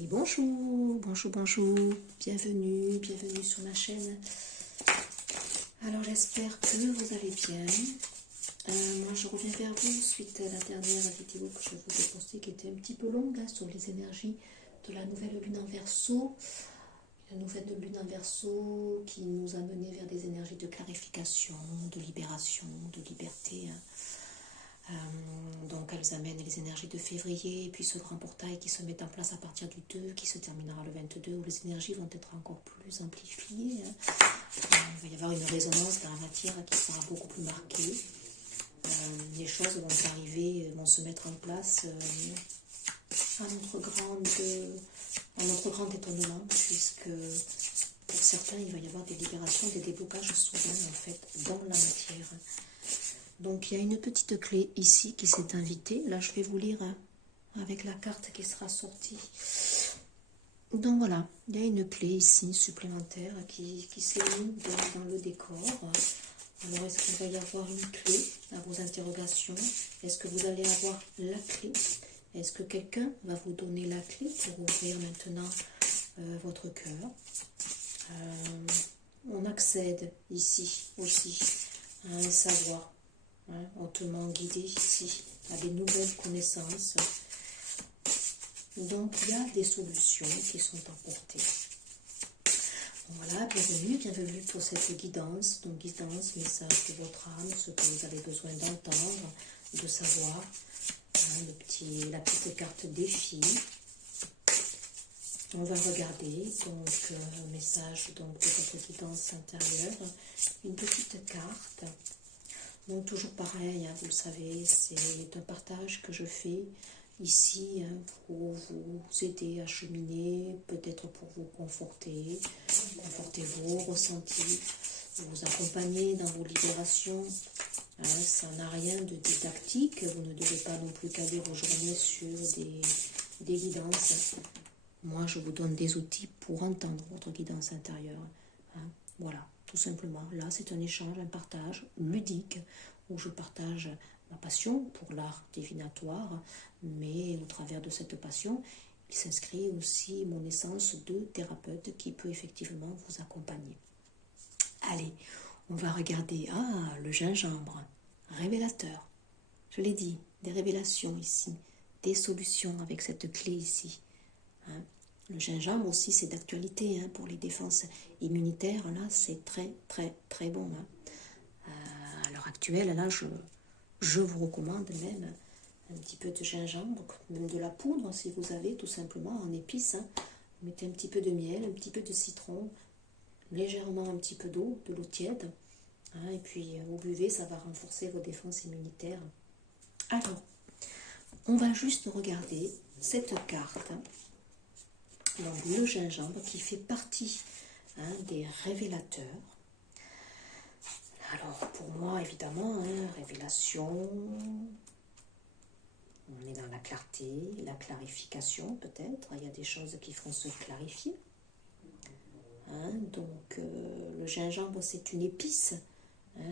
Et bonjour, bonjour, bonjour, bienvenue sur ma chaîne. Alors j'espère que vous allez bien. Moi je reviens vers vous suite à la dernière vidéo que je vous ai postée qui était un petit peu longue sur les énergies de la nouvelle lune en Verseau. Une nouvelle lune en Verseau qui nous a mené vers des énergies de clarification, de libération, de liberté. Donc elles amènent les énergies de février, et puis ce grand portail qui se met en place à partir du 2, qui se terminera le 22, où les énergies vont être encore plus amplifiées. Il va y avoir une résonance dans la matière qui sera beaucoup plus marquée. Les choses vont arriver, vont se mettre en place à notre grand étonnement, puisque pour certains il va y avoir des libérations, des déblocages soudains en fait dans la matière. Donc il y a une petite clé ici qui s'est invitée. Là je vais vous lire avec la carte qui sera sortie. Donc voilà, il y a une clé ici supplémentaire qui s'est mise dans le décor. Alors est-ce qu'il va y avoir une clé à vos interrogations? Est-ce que vous allez avoir la clé? Est-ce que quelqu'un va vous donner la clé pour ouvrir maintenant votre cœur? On accède ici aussi à un savoir. Hautement guidé ici à des nouvelles connaissances. Donc il y a des solutions qui sont apportées. Voilà, bienvenue pour cette guidance. Donc guidance, message de votre âme, ce que vous avez besoin d'entendre, de savoir. La petite carte défi. On va regarder donc un message donc, de votre guidance intérieure. Une petite carte. Donc toujours pareil, vous le savez, c'est un partage que je fais ici pour vous aider à cheminer, peut-être pour vous conforter vos ressentis, vous accompagner dans vos libérations. Ça n'a rien de didactique, vous ne devez pas non plus caler vos journées sur des guidances. Moi, je vous donne des outils pour entendre votre guidance intérieure. Voilà. Tout simplement, là c'est un échange, un partage ludique où je partage ma passion pour l'art divinatoire, mais au travers de cette passion, il s'inscrit aussi mon essence de thérapeute qui peut effectivement vous accompagner. Allez, on va regarder, le gingembre, révélateur. Je l'ai dit, des révélations ici, des solutions avec cette clé ici. Le gingembre aussi, c'est d'actualité pour les défenses immunitaires. Là, c'est très, très, très bon. À l'heure actuelle, là, je vous recommande même un petit peu de gingembre, même de la poudre, si vous avez, tout simplement, en épices. Vous mettez un petit peu de miel, un petit peu de citron, légèrement un petit peu d'eau, de l'eau tiède. Et puis, vous buvez, ça va renforcer vos défenses immunitaires. Alors, on va juste regarder cette carte. Donc le gingembre qui fait partie des révélateurs. Alors pour moi évidemment, révélation, on est dans la clarté, la clarification peut-être, il y a des choses qui font se clarifier. Donc le gingembre c'est une épice,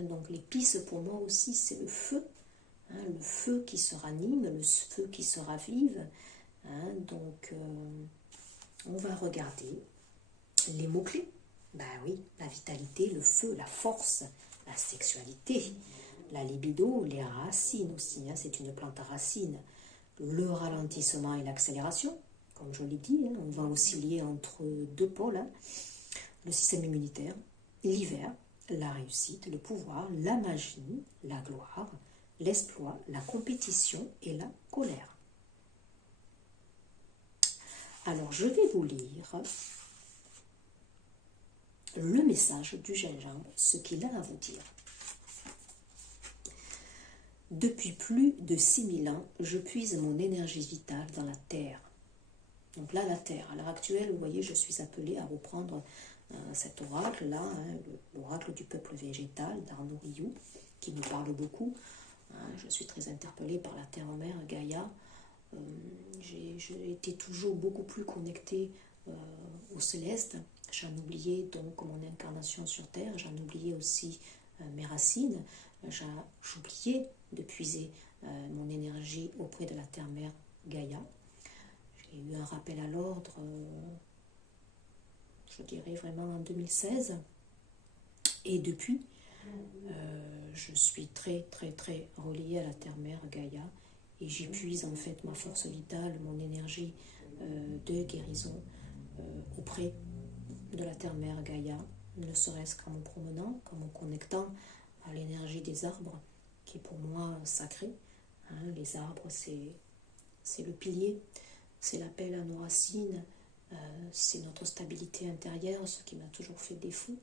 donc l'épice pour moi aussi c'est le feu qui se ranime, le feu qui se ravive. Donc on va regarder les mots-clés. Oui, la vitalité, le feu, la force, la sexualité, la libido, les racines aussi, c'est une plante à racines. Le ralentissement et l'accélération, comme je l'ai dit, on va osciller entre deux pôles. Le système immunitaire, l'hiver, la réussite, le pouvoir, la magie, la gloire, l'exploit, la compétition et la colère. Alors, je vais vous lire le message du gingembre, ce qu'il a à vous dire. Depuis plus de 6000 ans, je puise mon énergie vitale dans la terre. Donc là, la terre. À l'heure actuelle, vous voyez, je suis appelée à reprendre cet oracle-là, l'oracle du peuple végétal d'Arnaud Rioux, qui nous parle beaucoup. Je suis très interpellée par la terre-mère, Gaïa. J'ai été toujours beaucoup plus connectée au céleste. J'en oubliais donc mon incarnation sur Terre, j'en oubliais aussi mes racines, j'oubliais de puiser mon énergie auprès de la terre-mère Gaïa. J'ai eu un rappel à l'ordre, je dirais vraiment en 2016. Et depuis, je suis très très très reliée à la terre-mère Gaïa et j'épuise en fait ma force vitale, mon énergie de guérison auprès de la terre-mère Gaïa, ne serait-ce qu'en me promenant, qu'en me connectant à l'énergie des arbres, qui est pour moi sacrée. Les arbres, c'est le pilier, c'est l'appel à nos racines, c'est notre stabilité intérieure, ce qui m'a toujours fait défaut.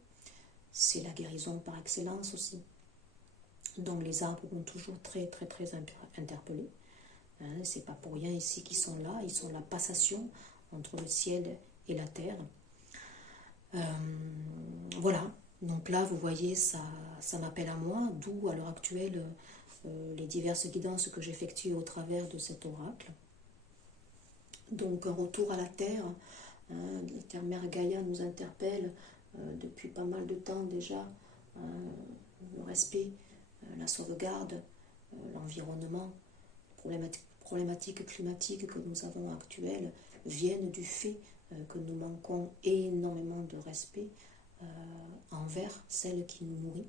C'est la guérison par excellence aussi. Donc les arbres m'ont toujours très très très interpellé. C'est pas pour rien ici qu'ils sont là. Ils sont la passation entre le ciel et la terre. Voilà. Donc là, vous voyez, ça m'appelle à moi, d'où à l'heure actuelle les diverses guidances que j'effectue au travers de cet oracle. Donc un retour à la terre. La terre-mère Gaïa nous interpelle depuis pas mal de temps déjà. Le respect, la sauvegarde, l'environnement, problématiques climatiques que nous avons actuelles viennent du fait que nous manquons énormément de respect envers celle qui nous nourrit.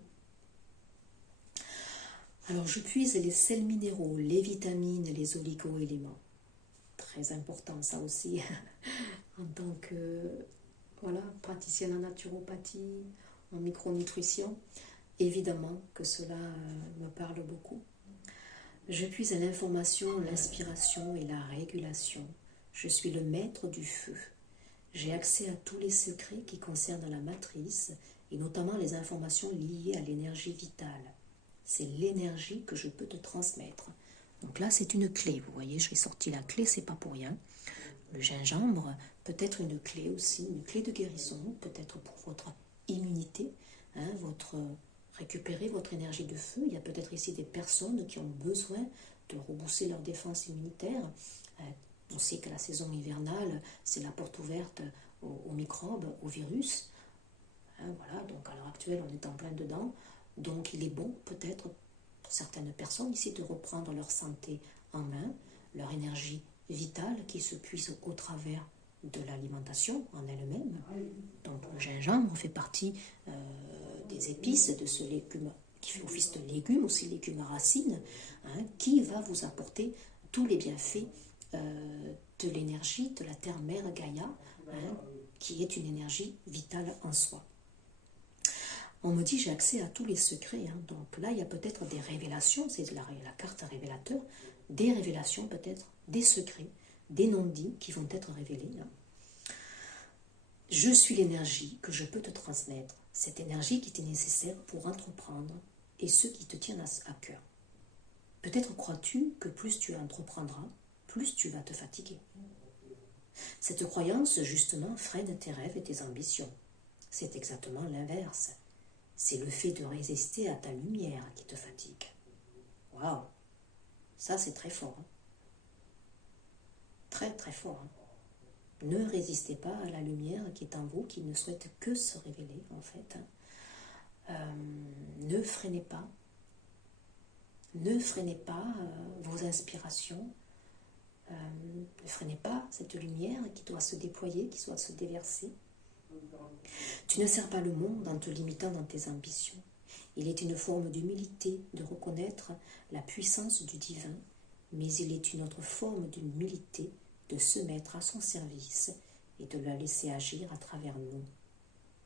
Alors je puise les sels minéraux, les vitamines, les oligo-éléments. Très important ça aussi, en tant que praticienne en naturopathie, en micronutrition. Évidemment que cela me parle beaucoup. Je puise à l'information, l'inspiration et la régulation. Je suis le maître du feu. J'ai accès à tous les secrets qui concernent la matrice et notamment les informations liées à l'énergie vitale. C'est l'énergie que je peux te transmettre. Donc là, c'est une clé. Vous voyez, j'ai sorti la clé, c'est pas pour rien. Le gingembre peut être une clé aussi, une clé de guérison, peut-être pour votre immunité, récupérer votre énergie de feu. Il y a peut-être ici des personnes qui ont besoin de reboosser leur défense immunitaire. On sait que la saison hivernale, c'est la porte ouverte aux microbes, aux virus. Voilà, donc à l'heure actuelle, on est en plein dedans. Donc il est bon, peut-être, pour certaines personnes ici, de reprendre leur santé en main, leur énergie vitale qui se puise au travers de l'alimentation en elle-même. Donc le gingembre fait partie des épices de ce légume qui fait office de légume, aussi légume à racines, qui va vous apporter tous les bienfaits de l'énergie de la terre-mère Gaïa, qui est une énergie vitale en soi. On me dit j'ai accès à tous les secrets, donc là il y a peut-être des révélations, c'est la carte révélateur, des révélations peut-être, des secrets, des non-dits qui vont être révélés. Je suis l'énergie que je peux te transmettre, cette énergie qui t'est nécessaire pour entreprendre et ce qui te tient à cœur. Peut-être crois-tu que plus tu entreprendras, plus tu vas te fatiguer. Cette croyance, justement, freine tes rêves et tes ambitions. C'est exactement l'inverse. C'est le fait de résister à ta lumière qui te fatigue. Waouh! Ça, c'est très fort. Très, très fort. Ne résistez pas à la lumière qui est en vous, qui ne souhaite que se révéler, en fait. Ne freinez pas. Ne freinez pas vos inspirations. Ne freinez pas cette lumière qui doit se déployer, qui doit se déverser. Tu ne sers pas le monde en te limitant dans tes ambitions. Il est une forme d'humilité de reconnaître la puissance du divin, mais il est une autre forme d'humilité de se mettre à son service et de la laisser agir à travers nous.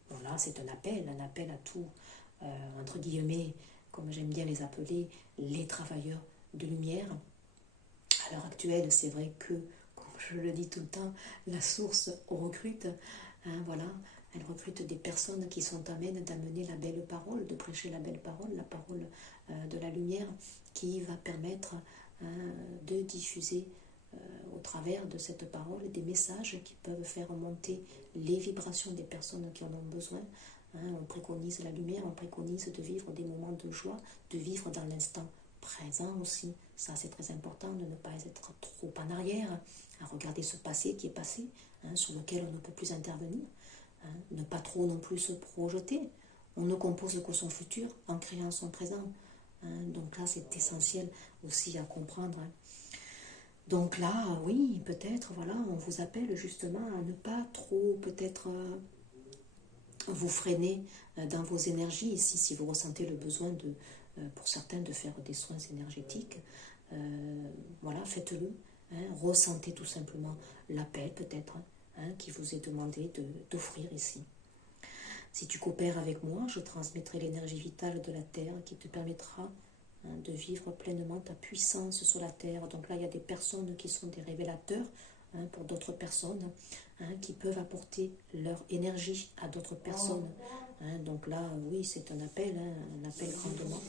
Bon là, c'est un appel à tout, entre guillemets, comme j'aime bien les appeler, les travailleurs de lumière. À l'heure actuelle, c'est vrai que, comme je le dis tout le temps, la source recrute, elle recrute des personnes qui sont amènes d'amener la belle parole, de prêcher la parole de la lumière, qui va permettre de diffuser au travers de cette parole des messages qui peuvent faire monter les vibrations des personnes qui en ont besoin. On préconise la lumière, on préconise de vivre des moments de joie, de vivre dans l'instant présent aussi. Ça, c'est très important de ne pas être trop en arrière, à regarder ce passé qui est passé, sur lequel on ne peut plus intervenir. Ne pas trop non plus se projeter. On ne compose que son futur en créant son présent. Donc là, c'est essentiel aussi à comprendre. Donc là, oui, peut-être, voilà, on vous appelle justement à ne pas trop, peut-être, vous freiner dans vos énergies. Ici, si vous ressentez le besoin de, pour certains, de faire des soins énergétiques, voilà, faites-le. Ressentez tout simplement l'appel, peut-être, qui vous est demandé d'offrir ici. Si tu coopères avec moi, je transmettrai l'énergie vitale de la Terre qui te permettra de vivre pleinement ta puissance sur la Terre. Donc là, il y a des personnes qui sont des révélateurs pour d'autres personnes qui peuvent apporter leur énergie à d'autres personnes. Donc là, oui, c'est un appel grandement.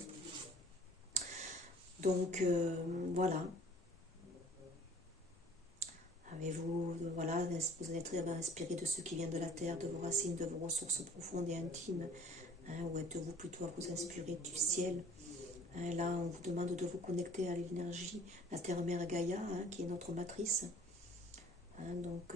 Donc, voilà. Avez-vous, voilà, vous êtes inspiré de ce qui vient de la terre, de vos racines, de vos ressources profondes et intimes, ou êtes-vous plutôt à vous inspirer du ciel? Là, on vous demande de vous connecter à l'énergie, la terre-mère Gaïa, qui est notre matrice. Donc,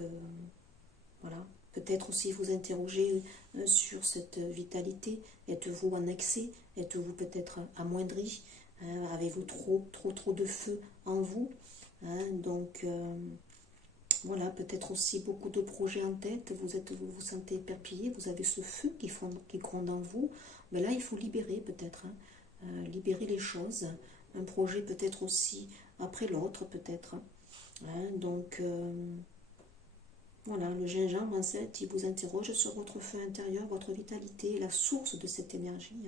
voilà. Peut-être aussi vous interroger sur cette vitalité. Êtes-vous en excès? Êtes-vous peut-être amoindri? Avez-vous trop de feu en vous? Donc, voilà, peut-être aussi beaucoup de projets en tête, vous vous sentez éperpillé, vous avez ce feu qui gronde en vous, mais là il faut libérer peut-être, libérer les choses, un projet peut-être aussi après l'autre peut-être. Donc voilà, le gingembre en fait, il vous interroge sur votre feu intérieur, votre vitalité, la source de cette énergie.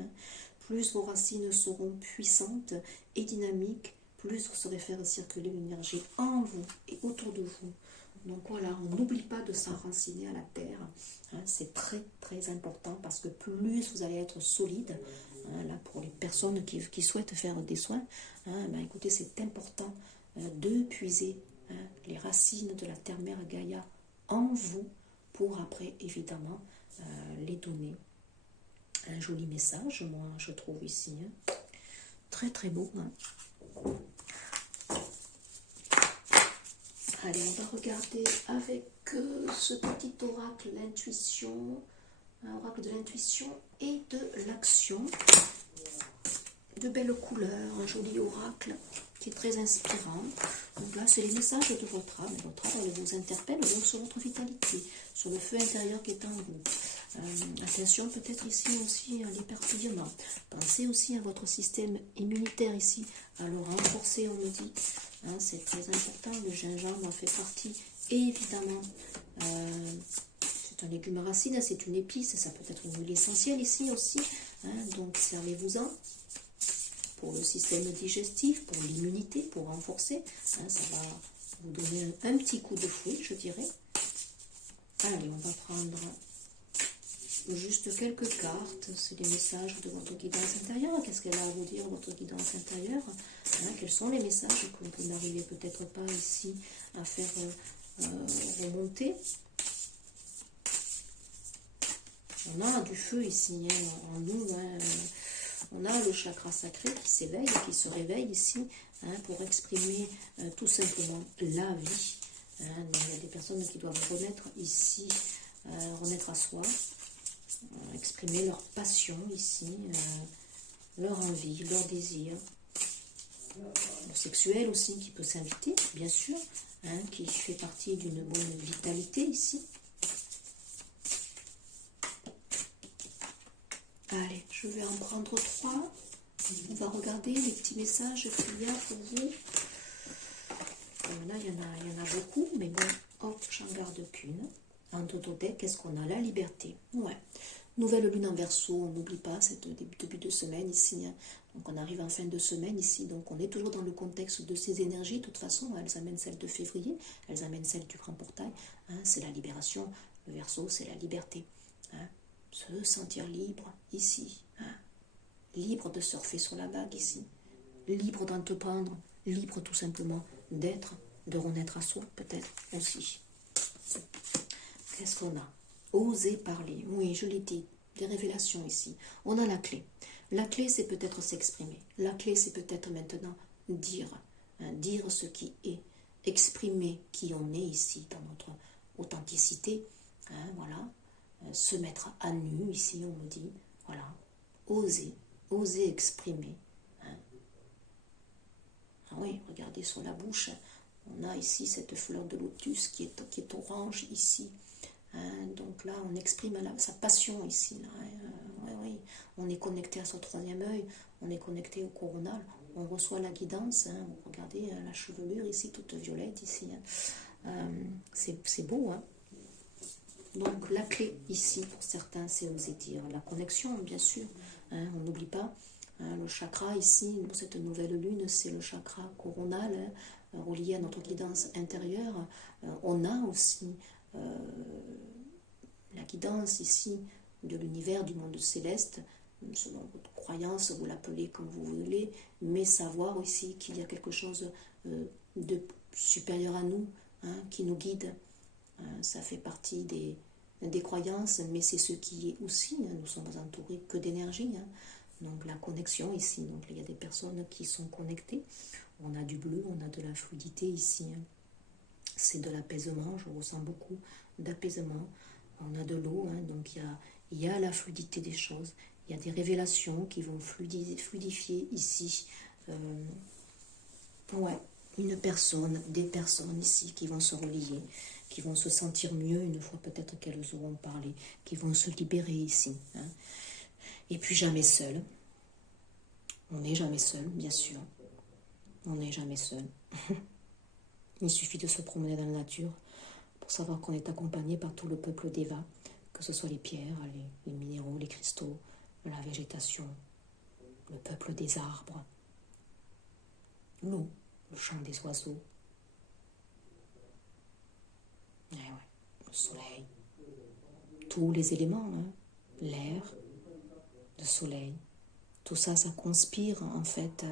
Plus vos racines seront puissantes et dynamiques, plus vous saurez faire circuler l'énergie en vous et autour de vous. Donc voilà, on n'oublie pas de s'enraciner à la terre. C'est très très important parce que plus vous allez être solide, là pour les personnes qui souhaitent faire des soins, écoutez, c'est important de puiser les racines de la terre-mère Gaïa en vous pour après évidemment les donner. Un joli message, moi je trouve ici. Très très beau. Allez, on va regarder avec ce petit oracle, l'intuition, un oracle de l'intuition et de l'action. De belles couleurs, un joli oracle qui est très inspirant. Donc là, c'est les messages de votre âme. Votre âme, elle vous interpelle donc sur votre vitalité, sur le feu intérieur qui est en vous. Attention peut-être ici aussi à l'éperpillement. Pensez aussi à votre système immunitaire ici, à le renforcer, on me dit. C'est très important, le gingembre en fait partie, évidemment. C'est un légume racine, c'est une épice, ça peut être une huile essentielle ici aussi. Donc servez-vous-en. Pour le système digestif, pour l'immunité, pour renforcer. Ça va vous donner un petit coup de fouet, je dirais. Allez, on va prendre juste quelques cartes. C'est les messages de votre guidance intérieure. Qu'est-ce qu'elle a à vous dire, votre guidance intérieure? Quels sont les messages que vous n'arrivez peut-être pas ici à faire remonter? On a du feu ici en nous. On a le chakra sacré qui s'éveille, qui se réveille ici pour exprimer tout simplement la vie. Il y a des personnes qui doivent renaître ici, renaître à soi, exprimer leur passion ici, leur envie, leur désir. Le sexuel aussi qui peut s'inviter, bien sûr, qui fait partie d'une bonne vitalité ici. Allez, je vais en prendre 3. On va regarder les petits messages qu'il y a pour vous. Là, il y en a beaucoup, mais bon, hop, j'en garde qu'une. En Totodec, qu'est-ce qu'on a? La liberté. Ouais. Nouvelle lune en Verseau, on n'oublie pas, c'est début de semaine ici. Donc on arrive en fin de semaine ici, donc on est toujours dans le contexte de ces énergies. De toute façon, elles amènent celle de février, elles amènent celle du grand portail. C'est la libération. Le Verseau, c'est la liberté. Se sentir libre ici, libre de surfer sur la vague ici, libre d'entreprendre, libre tout simplement d'être, de renaître à soi peut-être aussi. Qu'est-ce qu'on a? Oser parler, oui je l'ai dit, des révélations ici. On a la clé. La clé c'est peut-être s'exprimer, la clé c'est peut-être maintenant dire, dire ce qui est, exprimer qui on est ici dans notre authenticité, voilà. Se mettre à nu, ici on me dit, voilà, oser exprimer. Oui, regardez sur la bouche, On a ici cette fleur de lotus qui est orange ici. Donc là, on exprime sa passion ici. Là, oui. On est connecté à son troisième œil, on est connecté au coronal, on reçoit la guidance. Regardez la chevelure ici, toute violette ici. C'est beau. Donc la clé ici, pour certains, c'est oser dire. La connexion, bien sûr. On n'oublie pas. Le chakra ici, pour cette nouvelle lune, c'est le chakra coronal, relié à notre guidance intérieure. On a aussi la guidance ici de l'univers, du monde céleste, selon votre croyance, vous l'appelez comme vous voulez, mais savoir ici qu'il y a quelque chose de supérieur à nous, qui nous guide. Ça fait partie des croyances, mais c'est ce qui est aussi, nous sommes entourés que d'énergie. Donc la connexion ici, donc il y a des personnes qui sont connectées. On a du bleu, on a de la fluidité ici. C'est de l'apaisement, je ressens beaucoup d'apaisement. On a de l'eau, donc il y a la fluidité des choses. Il y a des révélations qui vont fluidifier ici. Une personne, des personnes ici qui vont se relier, qui vont se sentir mieux une fois peut-être qu'elles auront parlé, qui vont se libérer ici. Et puis jamais seul. On n'est jamais seul, bien sûr. On n'est jamais seul. Il suffit de se promener dans la nature pour savoir qu'on est accompagné par tout le peuple d'Eva, que ce soit les pierres, les minéraux, les cristaux, la végétation, le peuple des arbres, l'eau, le chant des oiseaux, le soleil, tous les éléments, l'air, le soleil, tout ça, ça conspire en fait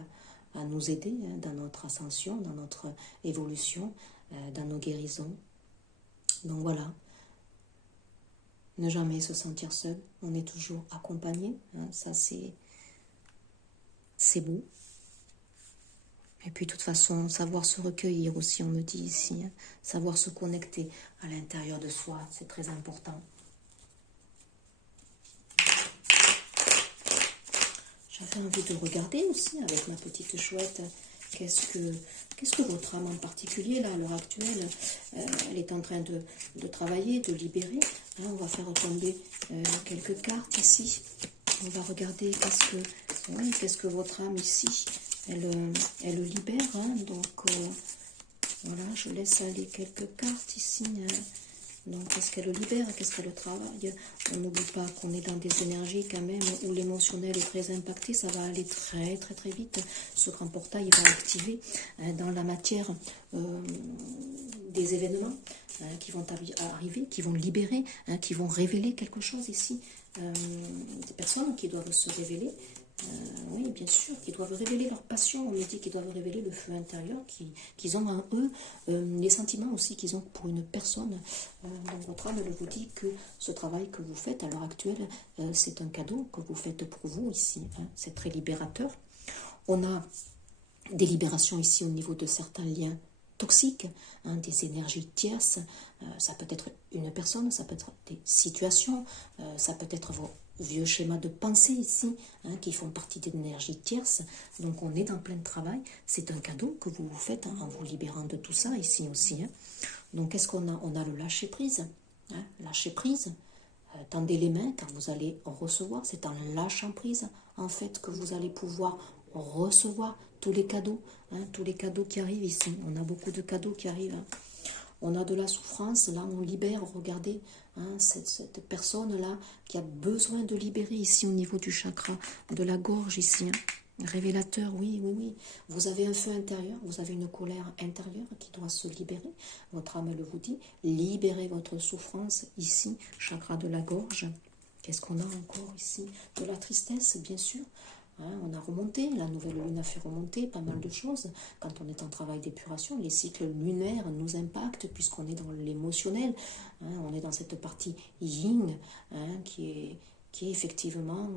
à nous aider dans notre ascension, dans notre évolution, dans nos guérisons. Donc voilà, ne jamais se sentir seul, on est toujours accompagné, ça c'est beau. Et puis de toute façon, savoir se recueillir aussi, on me dit ici, savoir se connecter à l'intérieur de soi, c'est très important. J'avais envie de regarder aussi avec ma petite chouette, qu'est-ce que votre âme en particulier, là, à l'heure actuelle, elle est en train de travailler, de libérer. Là, on va faire tomber quelques cartes ici. On va regarder qu'est-ce que votre âme ici, elle libère. Donc, voilà, je laisse aller quelques cartes ici. Donc, qu'est-ce qu'elle libère, qu'est-ce qu'elle travaille. On n'oublie pas qu'on est dans des énergies quand même où l'émotionnel est très impacté. Ça va aller très très très vite. Ce grand portail va activer dans la matière des événements qui vont arriver, qui vont libérer, qui vont révéler quelque chose ici. Des personnes qui doivent se révéler. Oui, bien sûr, qui doivent révéler leur passion. On me dit qu'ils doivent révéler le feu intérieur qu'ils ont en eux, les sentiments aussi qu'ils ont pour une personne. Donc votre âme vous dit que ce travail que vous faites à l'heure actuelle, c'est un cadeau que vous faites pour vous ici. C'est très libérateur. On a des libérations ici au niveau de certains liens toxiques, des énergies tierces. Ça peut être une personne, ça peut être des situations, ça peut être vos vieux schémas de pensée ici, qui font partie d'énergie tierce. Donc on est dans plein de travail. C'est un cadeau que vous vous faites en vous libérant de tout ça ici aussi. Donc qu'est-ce qu'on a? On a le lâcher prise. Lâcher prise. Tendez les mains car vous allez recevoir. C'est en lâchant prise en fait que vous allez pouvoir recevoir tous les cadeaux. Tous les cadeaux qui arrivent ici. On a beaucoup de cadeaux qui arrivent. On a de la souffrance, là on libère, regardez, cette personne-là qui a besoin de libérer ici au niveau du chakra, de la gorge ici. Révélateur, oui. Vous avez un feu intérieur, vous avez une colère intérieure qui doit se libérer. Votre âme le vous dit, libérez votre souffrance ici, chakra de la gorge. Qu'est-ce qu'on a encore ici? De la tristesse, bien sûr. On a remonté, la nouvelle lune a fait remonter pas mal de choses. Quand on est en travail d'épuration, les cycles lunaires nous impactent puisqu'on est dans l'émotionnel. On est dans cette partie yin qui est effectivement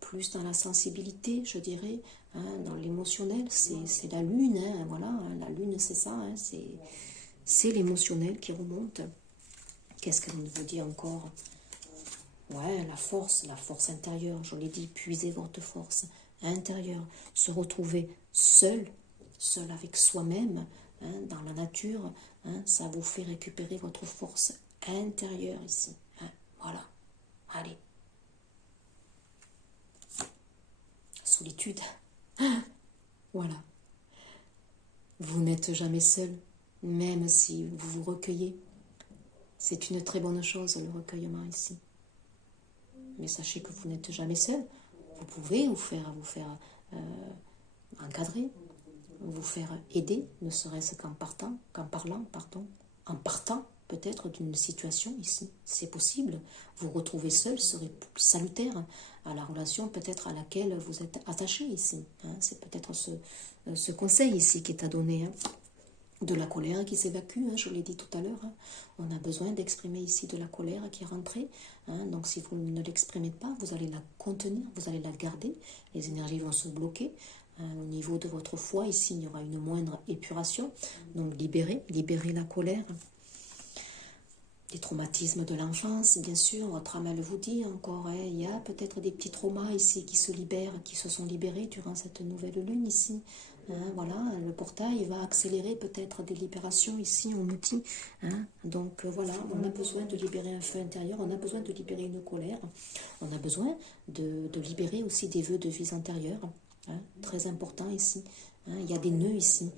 plus dans la sensibilité, je dirais. Dans l'émotionnel, c'est la lune. Voilà, la lune, c'est ça. C'est l'émotionnel qui remonte. Qu'est-ce qu'elle nous dit encore? Ouais, la force intérieure, je l'ai dit, puiser votre force intérieure, se retrouver seul avec soi-même, dans la nature, ça vous fait récupérer votre force intérieure ici. Voilà, allez. Solitude, voilà. Vous n'êtes jamais seul, même si vous vous recueillez. C'est une très bonne chose, le recueillement ici. Mais sachez que vous n'êtes jamais seul. Vous pouvez vous faire encadrer, vous faire aider, ne serait-ce qu'en partant peut-être d'une situation ici. C'est possible. Vous retrouver seul serait salutaire à la relation peut-être à laquelle vous êtes attaché ici. C'est peut-être ce conseil ici qui est à donner. De la colère qui s'évacue, je l'ai dit tout à l'heure. On a besoin d'exprimer ici de la colère qui est rentrée. Donc si vous ne l'exprimez pas, vous allez la contenir, vous allez la garder. Les énergies vont se bloquer. Au niveau de votre foie, ici, il y aura une moindre épuration. Donc libérez la colère. Les traumatismes de l'enfance, bien sûr, votre âme, elle vous dit encore, il y a peut-être des petits traumas ici qui se libèrent, qui se sont libérés durant cette nouvelle lune ici. Voilà, le portail va accélérer peut-être des libérations ici, on nous dit. Donc voilà, on a besoin de libérer un feu intérieur, on a besoin de libérer une colère, on a besoin de libérer aussi des vœux de vie antérieure. Très important ici. Il y a des nœuds ici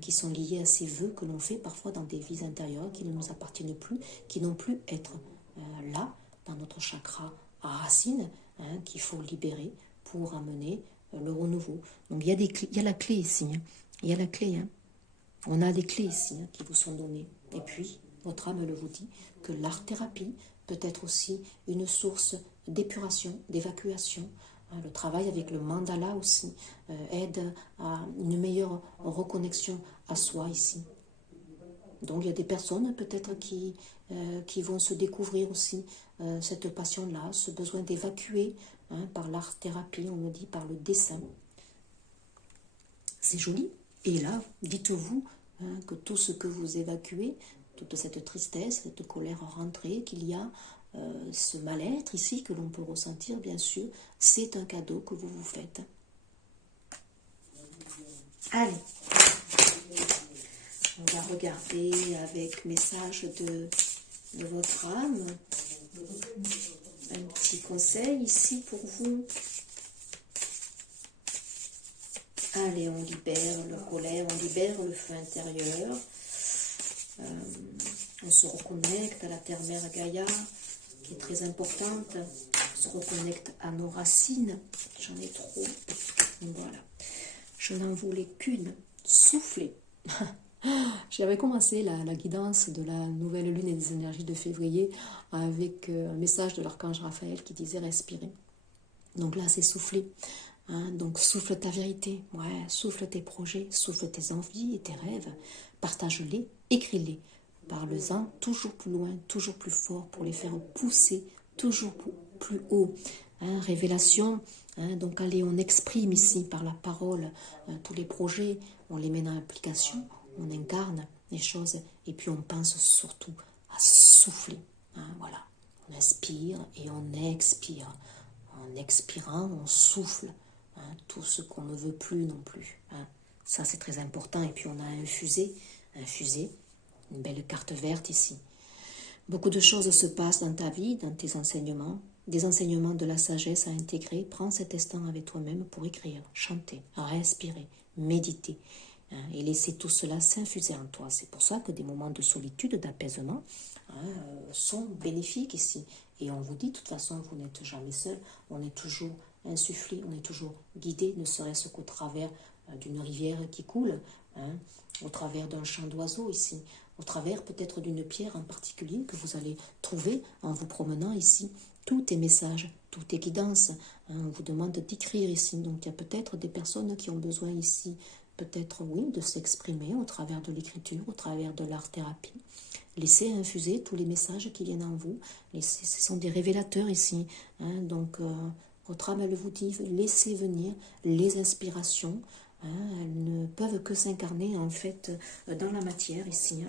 qui sont liés à ces vœux que l'on fait parfois dans des vies intérieures qui ne nous appartiennent plus, qui n'ont plus être là, dans notre chakra à racine, qu'il faut libérer pour amener le renouveau. Donc il y a la clé ici. Il y a la clé. On a des clés ici qui vous sont données. Et puis, votre âme le vous dit que l'art-thérapie peut être aussi une source d'épuration, d'évacuation. Le travail avec le mandala aussi aide à une meilleure reconnexion à soi ici. Donc il y a des personnes peut-être qui vont se découvrir aussi cette passion-là, ce besoin d'évacuer par l'art-thérapie, on me dit par le dessin. C'est joli. Et là, dites-vous que tout ce que vous évacuez, toute cette tristesse, cette colère rentrée, qu'il y a ce mal-être ici que l'on peut ressentir, bien sûr, c'est un cadeau que vous vous faites. Allez, on va regarder avec message de votre âme. Un petit conseil ici pour vous. Allez, on libère la colère, on libère le feu intérieur. On se reconnecte à la terre-mère Gaïa, qui est très importante. On se reconnecte à nos racines. J'en ai trop. Voilà. Je n'en voulais qu'une. Soufflez. J'avais commencé la guidance de la nouvelle lune et des énergies de février avec un message de l'archange Raphaël qui disait respirer. Donc là, c'est souffler. Donc souffle ta vérité, souffle tes projets, souffle tes envies et tes rêves. Partage-les, écris-les. Parle-en toujours plus loin, toujours plus fort pour les faire pousser toujours plus haut. Révélation, donc allez, on exprime ici par la parole tous les projets, on les met dans l'application, on incarne les choses et puis on pense surtout à souffler. Voilà, on inspire et on expire. En expirant, on souffle tout ce qu'on ne veut plus non plus. Ça, c'est très important. Et puis on a infusé, une belle carte verte ici. Beaucoup de choses se passent dans ta vie, dans tes enseignements, des enseignements de la sagesse à intégrer. Prends cet instant avec toi-même pour écrire, chanter, respirer, méditer et laisser tout cela s'infuser en toi. C'est pour ça que des moments de solitude, d'apaisement sont bénéfiques ici. Et on vous dit, de toute façon, vous n'êtes jamais seul, on est toujours insufflé, on est toujours guidé, ne serait-ce qu'au travers d'une rivière qui coule, au travers d'un chant d'oiseaux ici, au travers peut-être d'une pierre en particulier que vous allez trouver en vous promenant ici. Tout est message, tout est guidance. On vous demande d'écrire ici. Donc il y a peut-être des personnes qui ont besoin ici, peut-être oui, de s'exprimer au travers de l'écriture, au travers de l'art-thérapie. Laissez infuser tous les messages qui viennent en vous. Ce sont des révélateurs ici. Donc votre âme, elle vous dit, laissez venir les inspirations. Elles ne peuvent que s'incarner en fait dans la matière ici.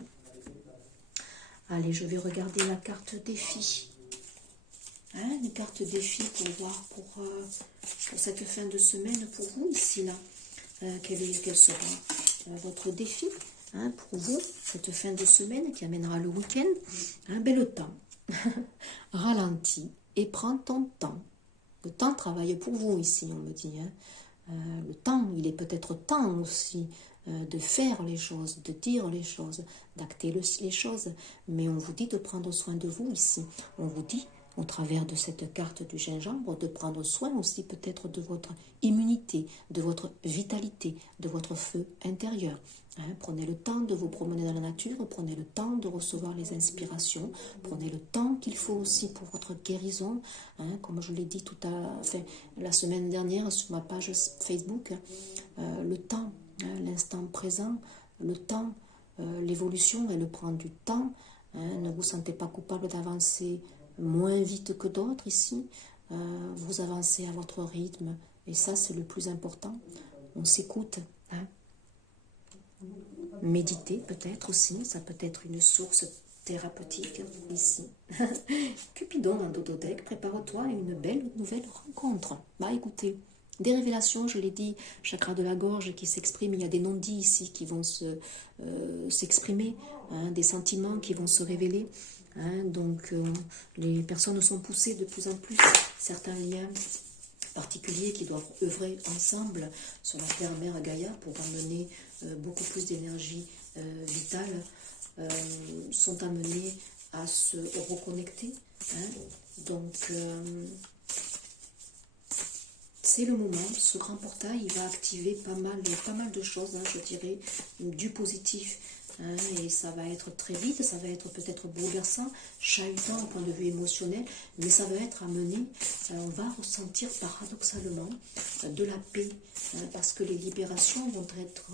Allez, je vais regarder la carte défi. Une carte défi pour voir pour cette fin de semaine pour vous ici là. Quel sera votre défi hein, pour vous, cette fin de semaine qui amènera le week-end, hein, ben le temps ralentit et prends ton temps. Le temps travaille pour vous ici, on me dit. Hein. Le temps, il est peut-être temps aussi de faire les choses, de dire les choses, d'acter les choses. Mais on vous dit de prendre soin de vous ici. On vous dit, au travers de cette carte du gingembre, de prendre soin aussi peut-être de votre immunité, de votre vitalité, de votre feu intérieur. Hein, prenez le temps de vous promener dans la nature, prenez le temps de recevoir les inspirations, prenez le temps qu'il faut aussi pour votre guérison. Hein, comme je l'ai dit la semaine dernière sur ma page Facebook, le temps, hein, l'instant présent, le temps, l'évolution, elle prend du temps. Hein, ne vous sentez pas coupable d'avancer moins vite que d'autres ici. Vous avancez à votre rythme et ça, c'est le plus important. On s'écoute. Hein. Méditer peut-être aussi, ça peut être une source thérapeutique ici. Cupidon en dodothèque, prépare-toi à une belle nouvelle rencontre. Bah écoutez, des révélations, je l'ai dit, chakra de la gorge qui s'exprime, il y a des non-dits ici qui vont s'exprimer, hein, des sentiments qui vont se révéler. Hein, donc les personnes sont poussées de plus en plus, certains liens particuliers qui doivent œuvrer ensemble sur la terre-mère Gaïa pour amener beaucoup plus d'énergie vitale, sont amenés à se reconnecter. Hein. Donc, c'est le moment. Ce grand portail, il va activer pas mal de choses, hein, je dirais, du positif. Hein, et ça va être très vite, ça va être peut-être bouleversant, chahutant au point de vue émotionnel, mais ça va être amené, on va ressentir paradoxalement de la paix, hein, parce que les libérations vont être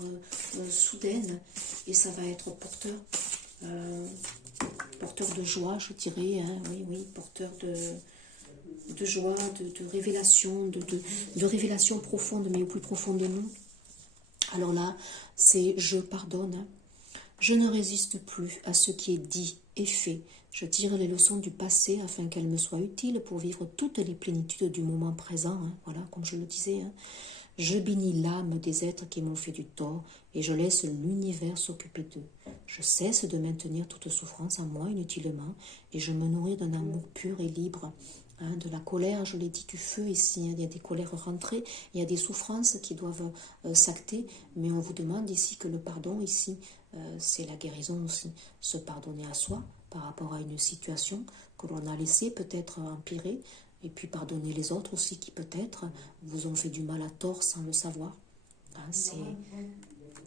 soudaines, et ça va être porteur de joie, je dirais, hein, oui, porteur de joie, de révélation, de révélation profonde, mais au plus profond de nous. Alors là, c'est je pardonne, hein. Je ne résiste plus à ce qui est dit et fait. Je tire les leçons du passé afin qu'elles me soient utiles pour vivre toutes les plénitudes du moment présent. Hein. Voilà, comme je le disais. Hein. Je bénis l'âme des êtres qui m'ont fait du tort et je laisse l'univers s'occuper d'eux. Je cesse de maintenir toute souffrance en moi inutilement et je me nourris d'un amour pur et libre. Hein, de la colère, je l'ai dit, du feu ici, hein, il y a des colères rentrées, il y a des souffrances qui doivent s'acter, mais on vous demande ici que le pardon ici, c'est la guérison aussi, se pardonner à soi par rapport à une situation que l'on a laissé peut-être empirer, et puis pardonner les autres aussi qui peut-être vous ont fait du mal à tort sans le savoir. Hein,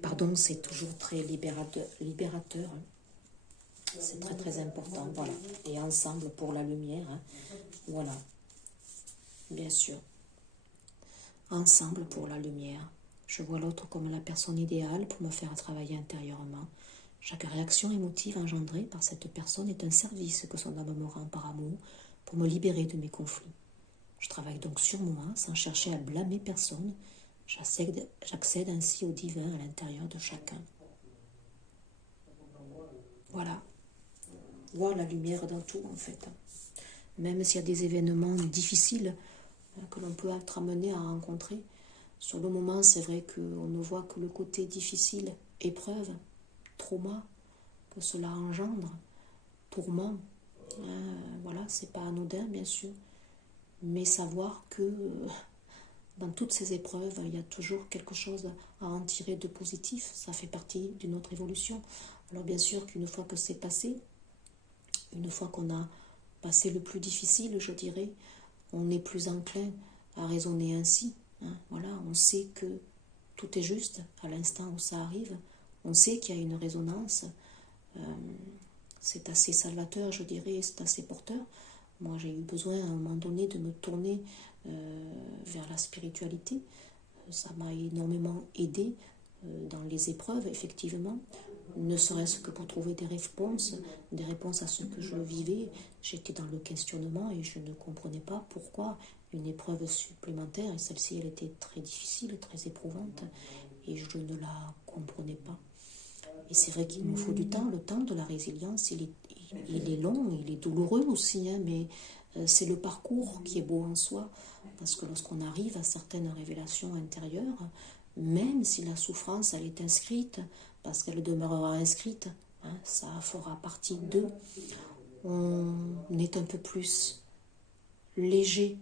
pardon, c'est toujours très libérateur. Hein. C'est très très important, voilà. Et ensemble pour la lumière, hein. Voilà, bien sûr. Ensemble pour la lumière. Je vois l'autre comme la personne idéale pour me faire travailler intérieurement. Chaque réaction émotive engendrée par cette personne est un service que son âme me rend par amour pour me libérer de mes conflits. Je travaille donc sur moi sans chercher à blâmer personne. J'accède ainsi au divin à l'intérieur de chacun. Voilà. Voir la lumière dans tout en fait. Même s'il y a des événements difficiles que l'on peut être amené à rencontrer, sur le moment c'est vrai qu'on ne voit que le côté difficile, épreuve, trauma, que cela engendre, tourment. Voilà, c'est pas anodin bien sûr, mais savoir que dans toutes ces épreuves, il y a toujours quelque chose à en tirer de positif, ça fait partie d'une autre évolution. Alors bien sûr qu'une fois que c'est passé, une fois qu'on a passé le plus difficile, je dirais, on est plus enclin à raisonner ainsi. Hein. Voilà, on sait que tout est juste à l'instant où ça arrive. On sait qu'il y a une résonance. C'est assez salvateur, je dirais, c'est assez porteur. Moi, j'ai eu besoin à un moment donné de me tourner vers la spiritualité. Ça m'a énormément aidé dans les épreuves, effectivement. Ne serait-ce que pour trouver des réponses à ce que je vivais. J'étais dans le questionnement et je ne comprenais pas pourquoi une épreuve supplémentaire, et celle-ci elle était très difficile, très éprouvante, et je ne la comprenais pas. Et c'est vrai qu'il nous faut du temps, le temps de la résilience, il est long, il est douloureux aussi, hein, mais c'est le parcours qui est beau en soi, parce que lorsqu'on arrive à certaines révélations intérieures, même si la souffrance elle est inscrite, parce qu'elle demeurera inscrite, hein, ça fera partie d'eux. On est un peu plus léger,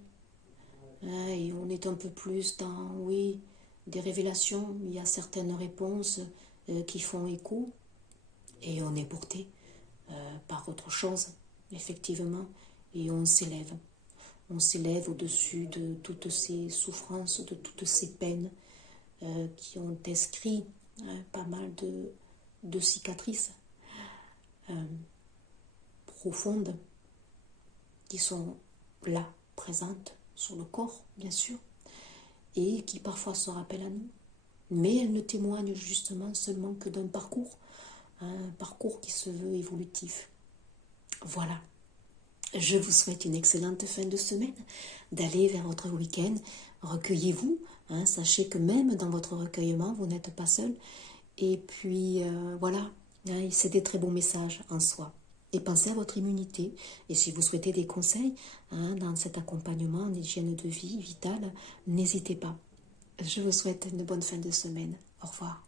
hein, et on est un peu plus dans, oui, des révélations. Il y a certaines réponses qui font écho, et on est porté par autre chose, effectivement, et on s'élève. On s'élève au-dessus de toutes ces souffrances, de toutes ces peines qui ont inscrit pas mal de cicatrices profondes qui sont là, présentes sur le corps, bien sûr, et qui parfois se rappellent à nous. Mais elles ne témoignent justement seulement que d'un parcours, un parcours qui se veut évolutif. Voilà. Je vous souhaite une excellente fin de semaine, d'aller vers votre week-end. Recueillez-vous, hein, sachez que même dans votre recueillement, vous n'êtes pas seul. Et puis, voilà, hein, c'est des très bons messages en soi. Et pensez à votre immunité. Et si vous souhaitez des conseils hein, dans cet accompagnement en hygiène de vie vitale, n'hésitez pas. Je vous souhaite une bonne fin de semaine. Au revoir.